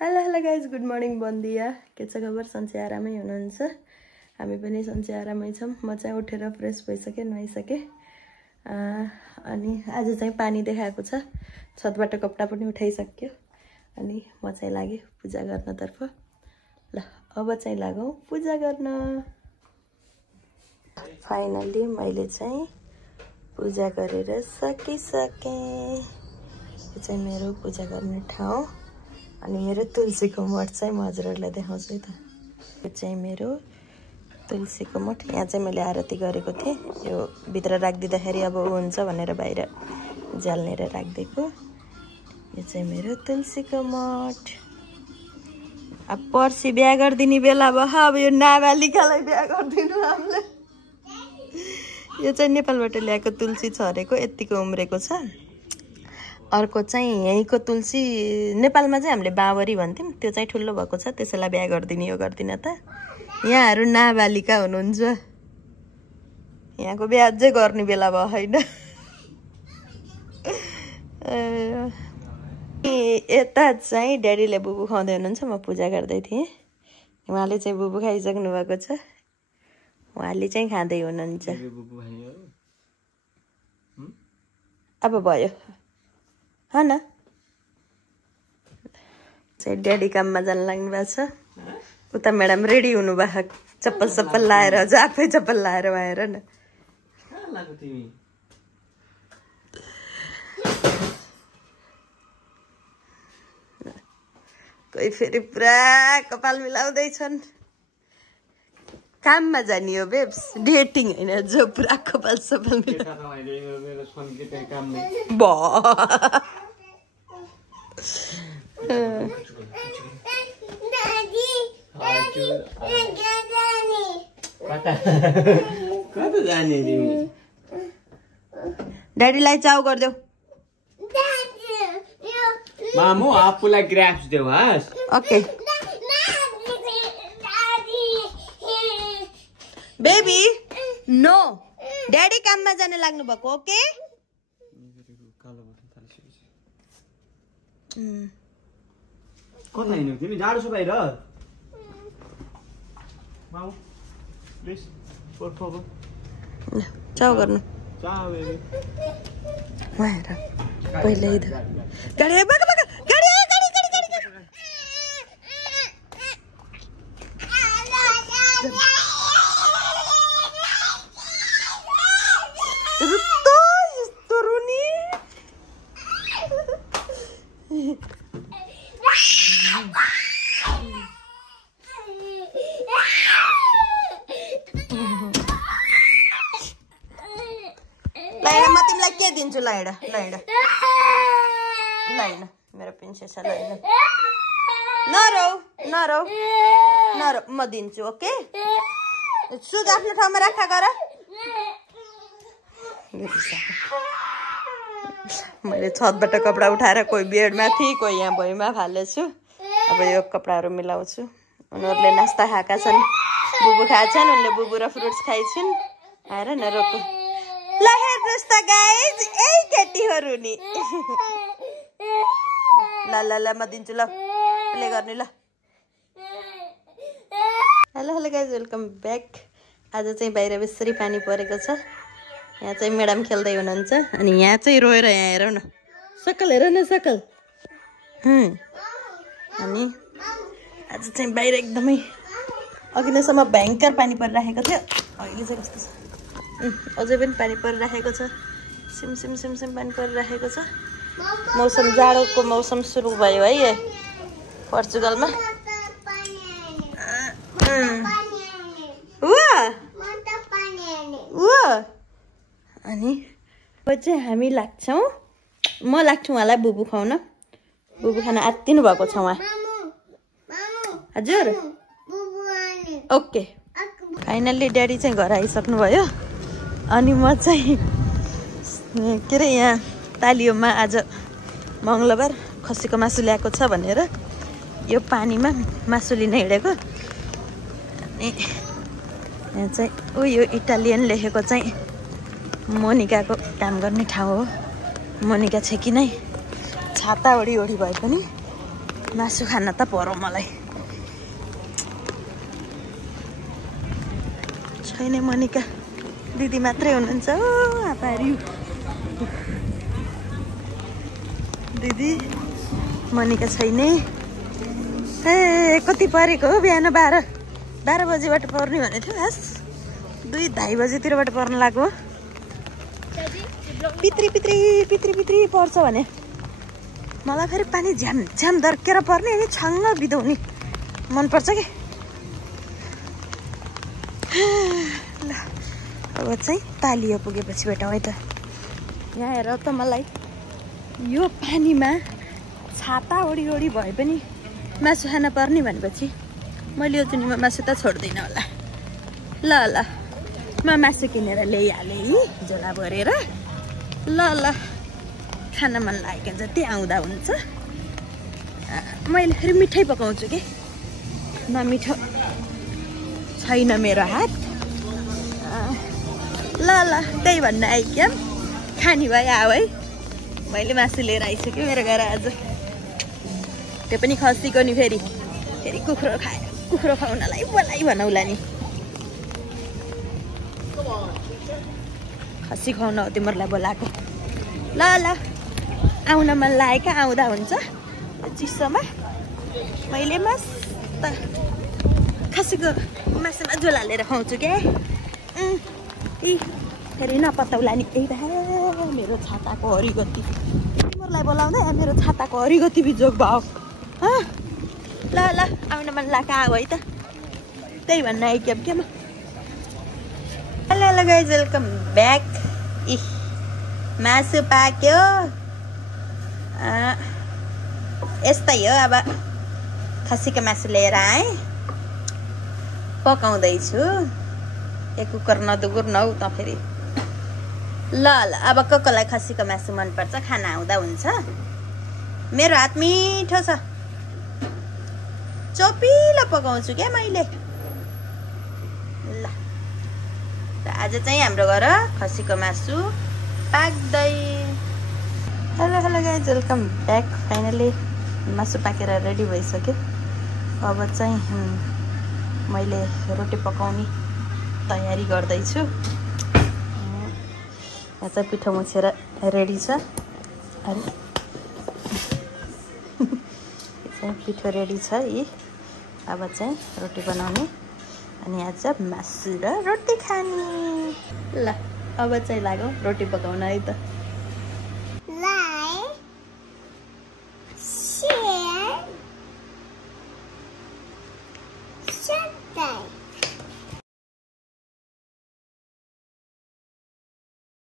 Hello guys, good morning बन्दिया। के छ खबर? सन्चै आरामै हुनुहुन्छ? हामी पनि सन्चै आरामै छौँ। म चाहिँ उठेर फ्रेस भइसकेँ, नुहाइसकेँ। अनि आज चाहिँ पानी देखाएको छ। छतबाट कपडा पनि उठाइसक्यो। अनि म चाहिँ लागेँ पूजा गर्नतर्फ। ल अब चाहिँ लागौँ पूजा गर्न। फाइनल्ली मैले चाहिँ पूजा गरेर सकिसकेँ। यो चाहिँ मेरो पूजा गर्ने ठाउँ। अनि मेरो तुलसीको मठ चाहिँ म हजुरहरूलाई देखाउँछु है त। यो चाहिँ मेरो तुलसीको मठ। यहाँ चाहिँ मैले आरती गरेको थिएँ। यो भित्र राखिदिँदाखेरि अब हुन्छ भनेर बाहिर जालनेर राखिदिएको। यो चाहिँ मेरो तुलसीको मठ। अब पर्सि बिहा गरिदिने बेला भयो। अब यो नाबालिकालाई बिहा गरिदिनु हामीले। यो चाहिँ नेपालबाट ल्याएको तुलसी छरेको, यतिको उम्रेको छ। अर्को चाहिँ यहीँको तुलसी, नेपालमा चाहिँ हामीले बाँवरी भन्थ्यौँ, त्यो चाहिँ ठुलो भएको छ। त्यसैलाई बिहा गरिदिने हो गर्दिन त। यहाँहरू नाबालिका हुनुहुन्छ, यहाँको बिहा अझै गर्ने बेला भयो होइन। यता चाहिँ ड्याडीले बुबु खुवाउँदै हुनुहुन्छ, म पूजा गर्दै थिएँ। उहाँले चाहिँ बुबु खाइसक्नु भएको छ। उहाँले चाहिँ खाँदै हुनुहुन्छ। अब भयो हो न। चाहिँ ड्याडी काममा जान लाग्नु भएको छ। उता म्याडम रेडी हुनु भएको, चप्पल सप्पल लाएर, आफै चप्पल लाएर आएर न। कोही फेरि पुरा कपाल मिलाउँदैछन्। काममा जाने हो बेब्स, डेटिङ होइन जो पुरा कपाल सपाल ड्याडीलाई चाउ गरिदेऊ। मामु आफूलाई ग्राफ्स देऊ हस्। ओके बेबी, नो, ड्याडी काममा जान लाग्नु भएको। ओके कता हिँड्यौ तिमी? जाडो छ बाहिर। मामु प्लिज चाउ गर्नु। चाउ बेबी। वाहेर पहिले इधर गाडी बगा बगा गाडी गाडी गाडी गाडी रुत्तो यस्तो रुनी। लाइडा म तिमीलाई के दिन्छु? लाइडा लाइडा लाइडा मेरो प्रिन्सेस लाइडा। नरौ नरौ नरौ, म दिन्छु। ओके सुज आफ्नो ठाउँमा राखा गर। मैले छतबाट कपडा उठाएर कोही बेडमाथि कोही यहाँ भुइँमा फालेछु। अब यो कपडाहरू मिलाउँछु। उनीहरूले नास्ता खाएका छन्, बुबु खाएछन्, उनले बुबु र फ्रुट्स खाइछन्। आएर न रोको। ल हेर्नुहोस् त गाइज, यही केटीहरू नि। ल ल ल म दिन्छु, ल प्ले गर्ने। ल hello hello guys, welcome back. आज चाहिँ बाहिर बेसरी पानी परेको छ। यहाँ चाहिँ म्याडम खेल्दै हुनुहुन्छ। अनि यहाँ चाहिँ रोएर यहाँ हेरौँ न, सकल हेर न सकल। अनि आज चाहिँ बाहिर एकदमै अघि नैसम्म भयङ्कर पानी परिराखेको थियो। अहिले चाहिँ कस्तो छ, अझै पनि पानी परिराखेको छ। सिम सिम सिम सिम पानी परिराखेको छ। मौसम, जाडोको मौसम सुरु भयो है पोर्चुगलमा। अनि अब चाहिँ हामी लाग्छौँ, म लाग्छु उहाँलाई बुबु खुवाउन। बुबु खान आत्तिनु भएको छ उहाँ। हजुर ओके। फाइनल्ली ड्याडी चाहिँ घर आइसक्नु भयो। अनि म चाहिँ के अरे यहाँ तालियोमा आज मङ्गलबार खसीको मासु ल्याएको छ भनेर यो पानीमा मासु लिन हिँडेको। अनि यहाँ चाहिँ यो इटालियन लेखेको चाहिँ मोनिकाको काम गर्ने ठाउँ हो। मोनिका छेकी नै छाता ओढी ओढी भए पनि मासु खान त पर्यो मलाई। छैन मनिका दिदी मात्रै हुनुहुन्छ। ओ आपारी दिदी मनिका छैन। ए कति परेको हो? बिहान 12 बजीबाट पर्ने भनेको थियो। हस् 2-2:30 बजीतिरबाट पर्न लाग्यो। पित्री पित्री पित्री पित्री पर्छ भने मलाई फेरि पानी झ्याम झ्याम दर्केर पर्ने अनि छङ्ग बिदाउने मनपर्छ कि। ल अब चाहिँ तालियो पुगेपछि भेटौँ है त। यहाँ हेर त मलाई यो पानीमा छाता ओडी भए पनि मासु खान पर्ने भनेपछि मैले यो जुनीमा मासु त छोड्दिनँ होला। ल ल म मासु किनेर ल्याइहालेँ नि झोला भरेर। ल ल खान मन लागेको जति आउँदा हुन्छ। मैले फेरि मिठाई पकाउँछु कि नमिठो छैन मेरो हात। ल ल त्यही भन्न आइ क्या खानी भयो आऊ है। मैले मासु लिएर आइसक्यो मेरो घर आज। त्यो पनि खसीको नि फेरि कुखुरो खुवाउनलाई बोलाइ भनौला नि। खसी खुवाउन हो तिमीहरूलाई बोलाएको। ल ल आउन मन लागेको आउँदा हुन्छ। चिसोमा मैले मस्त खसीको मासुमा झोल हालेर खुवाउँछु क्या। फेरि नपताउला नि। ए मेरो छाताको हरिगति तिमीहरूलाई बोलाउँदै मेरो छाताको हरिगति बिजोग भयो। ल ल आउन मन लाग्यो आऊ है त। त्यही भन्न आइक्यो क्या म। Hello guys welcome back. मासु पाक्यो। यस्तै हो अब खसीको मासु लिएर आएँ पकाउँदैछु। एक कुकर नदुगुर नौ त फेरि। ल ल अब कसलाई खसीको मासु मनपर्छ खाना आउँदा हुन्छ। मेरो हात मिठो छ चोपिलो पकाउँछु क्या मैले। ल आज चाहिँ हाम्रो घर खसीको मासु पाक्दै। Hello guys welcome back. Finally मासु पाकेर रेडी भइसक्यो। अब चाहिँ मैले रोटी पकाउने तयारी गर्दैछु। यहाँ चाहिँ पिठो मुछेर रेडी छ। अरे चाहिँ पिठो रेडी छ यी। अब चाहिँ रोटी बनाउने अनि आज मासु र रोटी खाने। ल अब चाहिँ लाग्यो रोटी पकाउन है त। Like, share, subscribe.